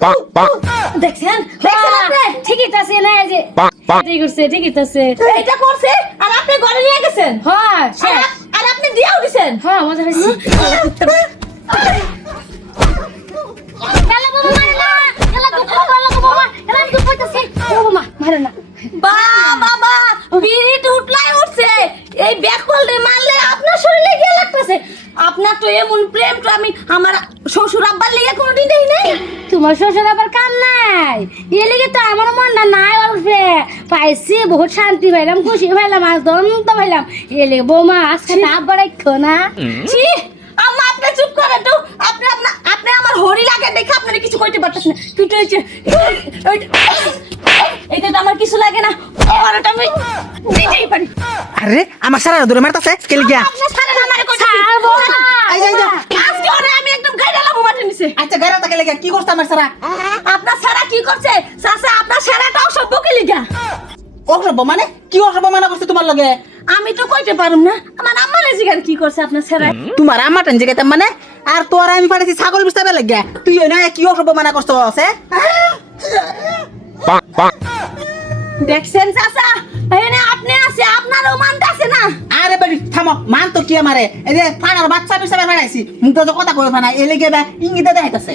দেখছেন দেখছেন আপনি ঠিকই আছে না এই যে ঠিকই আছে এটা করছে আর আপনি ঘরে নিয়ে গেছেন হ্যাঁ আর আপনি দিয়েও দিবেন হ্যাঁ মজা হইছে বাবা বিড়িট উঠলাই উঠছে এই ব্যাকহোল্ডে মারলে আপনার শরীরে গিয়ে লাগতেছে আপনার তো এমন প্রেম তো আমি আমার শ্বশুর আব্বার লিগে কোনোদিন দেই নাই তোমার শ্বশুর আবার কাম নাই এ লিগে তো আমার মনটা নাই উঠবে পাইছি বহুত শান্তি পাইলাম খুশি পাইলাম আজ দন্ত পাইলাম এ লিগে বৌমা আজকে আব্বা রাখো না ছি আম্মা আপনি চুপ করেন তো আপনি আমার হরি লাগে দেখে আপনারা কিছু কইতে পারতেছেন না তুই তো এটা তো আমার কিছু লাগে না ওটা আমি দিতেই পারি আরে আমার সারা ধরে মারতাছে কেল গিয়া আপনি ছাড়েন আমারে কইতে ছাড়বো না। আই যাই যা আজকে ওরে আমি একদম গাইডালাম মাঠে নিছে আচ্ছা গায়রা তাকে লাগা কি করছ আমার সারা আপনার সারা কি করছে চাচা আপনার সারাটাও সব বকে লিগা অসভ্য মানে কি অসভ্য মানে করছে তোমার লগে আমি তো কইতে পারুম না আমার আম্মা রেজিগার কি করছে আপনার সারা তোমার আমার টেন জায়গাতে মানে আর তোর আমি পাঠাইছি ছাগল বিস্তাবে লাগিয়া তুই না কি অসভ্য মানে করছ আছে দেখছেন চাচা এনে আপনি আছে আপনারও মানটা আছে না আরে বাড়ি থামো মান তো কি আমারে এই যে ফানার বাচ্চা বিস্তাবে বানাইছি মুখ তো কথা কই ফানা এলে গেবা ইঙ্গিতে দেখাইতাছে